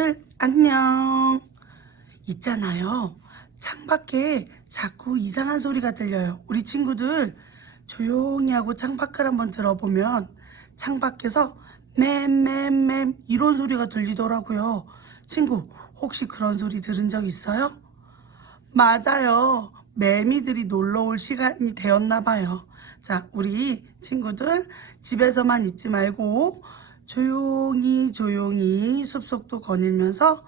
친구들 안녕. 있잖아요. 창밖에 자꾸 이상한 소리가 들려요. 우리 친구들 조용히 하고 창밖을 한번 들어보면 창밖에서 맴맴맴 이런 소리가 들리더라고요. 친구 혹시 그런 소리 들은 적 있어요? 맞아요. 매미들이 놀러 올 시간이 되었나 봐요. 자, 우리 친구들 집에서만 있지 말고 조용히 조용히 숲속도 거닐면서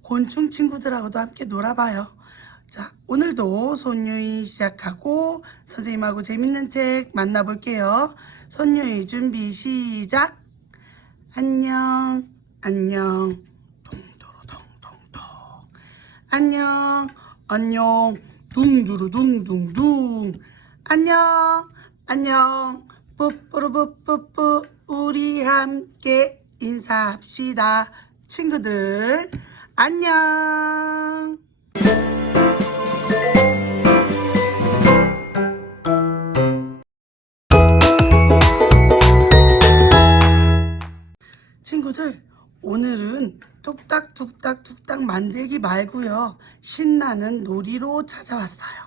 곤충 친구들하고도 함께 놀아봐요. 자, 오늘도 손유이 시작하고 선생님하고 재밌는 책 만나볼게요. 손유이 준비 시작. 안녕, 안녕, 동도로동동동. 안녕, 안녕, 둥두루둥둥둥. 안녕, 안녕, 뿌뿌르뿌뿌뿌. 우리 함께 인사합시다. 친구들, 안녕. 친구들, 오늘은 뚝딱뚝딱뚝딱 만들기 말고요. 신나는 놀이로 찾아왔어요.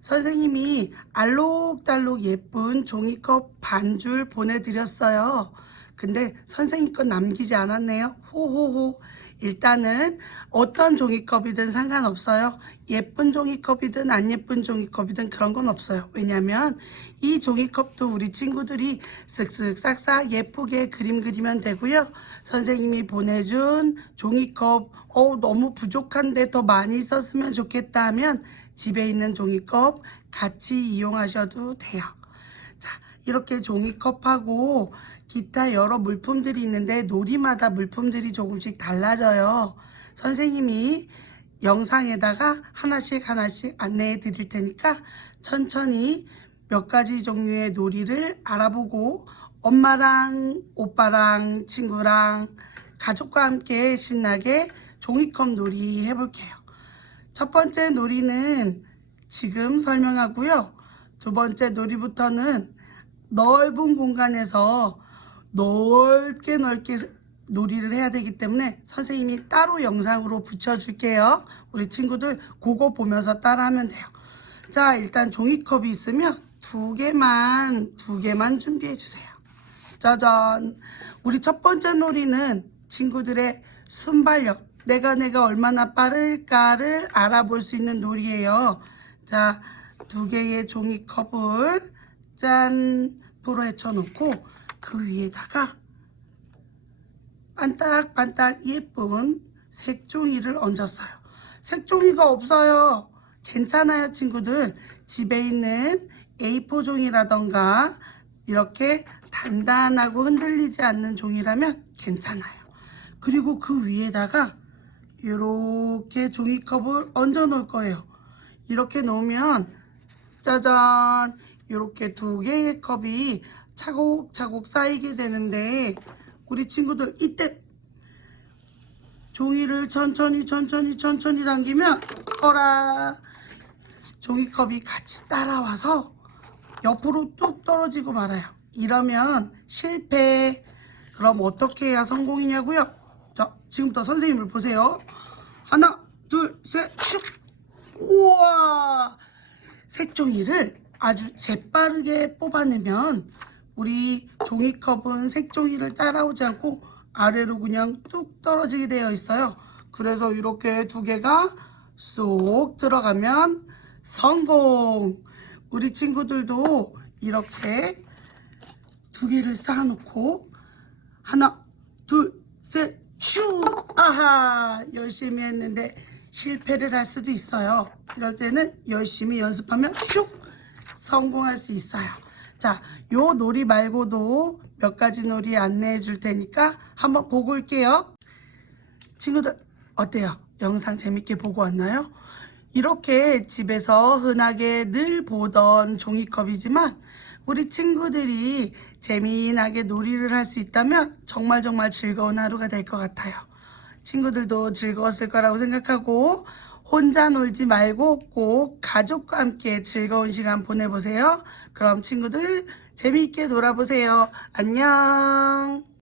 선생님이 알록달록 예쁜 종이컵 반줄 보내드렸어요. 근데 선생님 건 남기지 않았네요. 호호호. 일단은 어떤 종이컵이든 상관없어요. 예쁜 종이컵이든 안 예쁜 종이컵이든 그런 건 없어요. 왜냐면 이 종이컵도 우리 친구들이 쓱쓱 싹싹 예쁘게 그림 그리면 되고요. 선생님이 보내준 종이컵 어 너무 부족한데 더 많이 썼으면 좋겠다 하면 집에 있는 종이컵 같이 이용하셔도 돼요. 자, 이렇게 종이컵하고 기타 여러 물품들이 있는데 놀이마다 물품들이 조금씩 달라져요. 선생님이 영상에다가 하나씩 하나씩 안내해 드릴 테니까 천천히 몇 가지 종류의 놀이를 알아보고 엄마랑 오빠랑 친구랑 가족과 함께 신나게 종이컵 놀이 해볼게요. 첫 번째 놀이는 지금 설명하고요. 두 번째 놀이부터는 넓은 공간에서 넓게 넓게 놀이를 해야 되기 때문에 선생님이 따로 영상으로 붙여줄게요. 우리 친구들 그거 보면서 따라하면 돼요. 자, 일단 종이컵이 있으면 두 개만, 두 개만 준비해 주세요. 짜잔. 우리 첫 번째 놀이는 친구들의 순발력. 내가 내가 얼마나 빠를까를 알아볼 수 있는 놀이예요. 자, 두 개의 종이컵을 짠, 불에 쳐놓고 그 위에다가 반딱반딱 예쁜 색종이를 얹었어요. 색종이가 없어요. 괜찮아요, 친구들. 집에 있는 A4 종이라던가 이렇게 단단하고 흔들리지 않는 종이라면 괜찮아요. 그리고 그 위에다가 이렇게 종이컵을 얹어 놓을 거예요. 이렇게 놓으면 짜잔 이렇게 두 개의 컵이 차곡차곡 쌓이게 되는데 우리 친구들 이때 종이를 천천히 천천히 천천히 당기면 어라 종이컵이 같이 따라와서 옆으로 뚝 떨어지고 말아요. 이러면 실패. 그럼 어떻게 해야 성공이냐고요? 자, 지금부터 선생님을 보세요. 하나, 둘, 셋, 슉! 우와! 색종이를 아주 재빠르게 뽑아내면 우리 종이컵은 색종이를 따라오지 않고 아래로 그냥 뚝 떨어지게 되어 있어요. 그래서 이렇게 두 개가 쏙 들어가면 성공! 우리 친구들도 이렇게 두 개를 쌓아놓고 하나, 둘, 셋, 슈! 아하! 열심히 했는데 실패를 할 수도 있어요. 이럴 때는 열심히 연습하면 슉! 성공할 수 있어요. 자, 요 놀이 말고도 몇 가지 놀이 안내해 줄 테니까 한번 보고 올게요. 친구들, 어때요? 영상 재밌게 보고 왔나요? 이렇게 집에서 흔하게 늘 보던 종이컵이지만 우리 친구들이 재미나게 놀이를 할 수 있다면 정말 정말 즐거운 하루가 될 것 같아요. 친구들도 즐거웠을 거라고 생각하고 혼자 놀지 말고 꼭 가족과 함께 즐거운 시간 보내보세요. 그럼 친구들 재미있게 놀아보세요. 안녕.